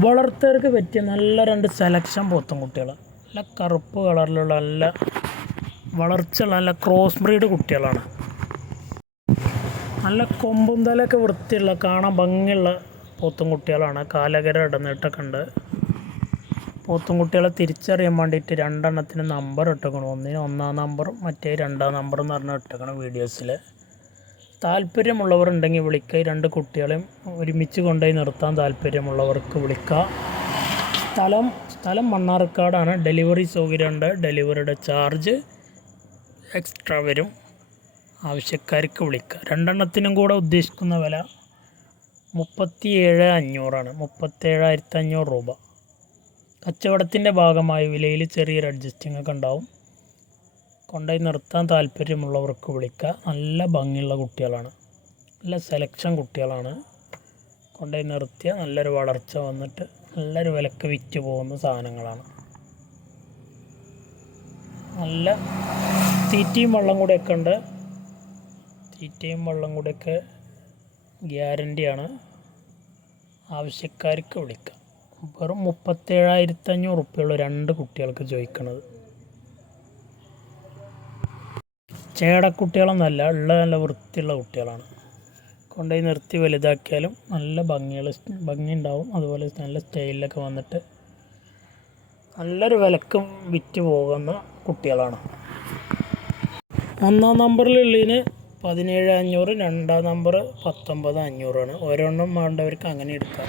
വളർത്തുകാർക്ക് പറ്റിയ നല്ല 2 സെലക്ഷൻ പോത്തും കുട്ടികൾ. നല്ല കറുപ്പ് കളറിലുള്ള നല്ല വളർച്ചയുള്ള നല്ല ക്രോസ് ബ്രീഡ് കുട്ടികളാണ്. നല്ല കൊമ്പും തലയൊക്കെ വൃത്തിയുള്ള കാണാൻ ഭംഗിയുള്ള പോത്തും കുട്ടികളാണ്. കാലകര ഇടന്നിട്ടൊക്കെ ഉണ്ട്. പോത്തും കുട്ടികളെ തിരിച്ചറിയാൻ വേണ്ടിയിട്ട് 2 എണ്ണത്തിന് നമ്പർ ഇട്ടേക്കണം. ഒന്നിന് 1-ാം നമ്പറും മറ്റേ 2-ാം നമ്പറും എന്ന് പറഞ്ഞാൽ ഇട്ടേക്കണം വീഡിയോസിൽ. താല്പര്യമുള്ളവരുണ്ടെങ്കിൽ വിളിക്കുക. 2 കുട്ടികളെയും ഒരുമിച്ച് കൊണ്ടുപോയി നിർത്താൻ താല്പര്യമുള്ളവർക്ക് വിളിക്കുക. സ്ഥലം മണ്ണാർക്കാടാണ്. ഡെലിവറി സൗകര്യമുണ്ട്. ഡെലിവറിയുടെ ചാർജ് എക്സ്ട്രാ വരും. ആവശ്യക്കാർക്ക് വിളിക്കുക. 2 എണ്ണത്തിനും കൂടെ ഉദ്ദേശിക്കുന്ന വില 37,500 37,500 രൂപ. കച്ചവടത്തിൻ്റെ ഭാഗമായ വിലയിൽ ചെറിയൊരു അഡ്ജസ്റ്റിംഗ് ഒക്കെ ഉണ്ടാവും. കൊണ്ടുപോയി നിർത്താൻ താല്പര്യമുള്ളവർക്ക് വിളിക്കുക. നല്ല ഭംഗിയുള്ള കുട്ടികളാണ്. നല്ല സെലക്ഷൻ കുട്ടികളാണ്. കൊണ്ടുപോയി നിർത്തിയ നല്ലൊരു വളർച്ച വന്നിട്ട് നല്ലൊരു വിലക്ക് വിറ്റ് പോകുന്ന സാധനങ്ങളാണ്. നല്ല തീറ്റയും വെള്ളം കൂടെയൊക്കെ ഉണ്ട്. തീറ്റയും വെള്ളം കൂടെയൊക്കെ ഗ്യാരൻ്റിയാണ്. ആവശ്യക്കാർക്ക് വിളിക്കുക. വെറും 37,500 റുപ്യയുള്ള 2 കുട്ടികൾക്ക് ചോദിക്കുന്നത്. ചേടക്കുട്ടികളൊന്നല്ല, ഉള്ള നല്ല വൃത്തിയുള്ള കുട്ടികളാണ്. കൊണ്ടുപോയി നിർത്തി വലുതാക്കിയാലും നല്ല ഭംഗി ഉണ്ടാവും. അതുപോലെ നല്ല സ്റ്റൈലിലൊക്കെ വന്നിട്ട് നല്ലൊരു വിലക്കും വിറ്റ് പോകുന്ന കുട്ടികളാണ്. 1-ാം നമ്പറിലുള്ളതിന് 17,500, 2-ാം നമ്പർ 19,500 ഓരോന്നും വേണ്ടവർക്ക് അങ്ങനെ എടുക്കാം.